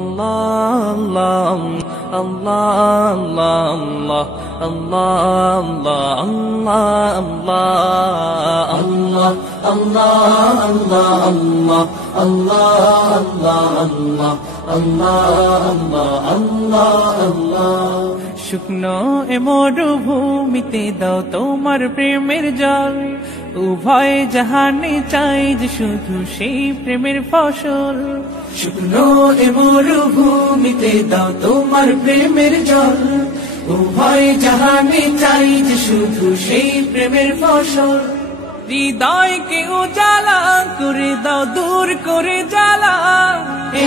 Allah, Allah, Allah, Allah, Allah, Allah, Allah, Allah. শুকনো এ মরুভূমিতে দাও তোমার প্রেমের জল, উভয় জাহানে চাই যে শুধু সেই প্রেমের ফসল। শুকনো এ মরুভূমিতে দাও তোমার প্রেমের জল, উভয় জাহানে চাই যে শুধু সেই প্রেমের ফসল। হৃদয়কে উজালা করে দাও, দূর করে জ্বালা,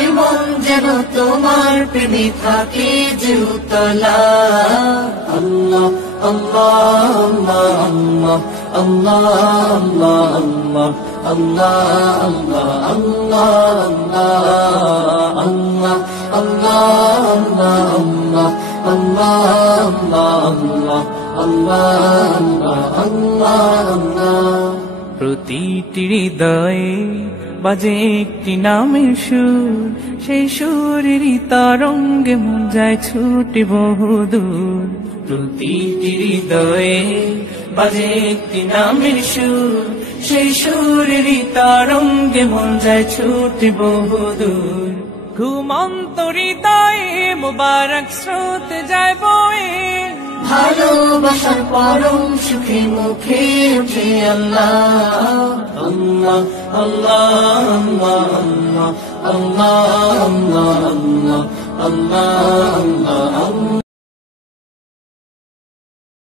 এমন যেন তোমার প্রেমে থাকে যে উতলা। আল্লাহ আল্লাহ আল্লাহ আল্লাহ আল্লাহ আল্লাহ আল্লাহ আল্লাহ আল্লাহ আল্লাহ। প্রতিটি হৃদয়ে বাজে একটি নামের সুর, সেই সুরেরই তরঙ্গে মন যায় ছুটে বহুদূর। প্রতিটি হৃদয়ে বাজে একটি নামের সুর, সেই সুরেরই তরঙ্গে মন যায় ছুটে বহুদূর। ঘুমন্ত হৃদয়ে মুবারক স্রোত যায় বয়ে, ভালোবাসার পরম সুখে মুখে উঠে আল্লাহ আল্লাহ আল্লাহ আল্লাহ আল্লাহ আল্লাহ আল্লাহ আল্লাহ আল্লাহ।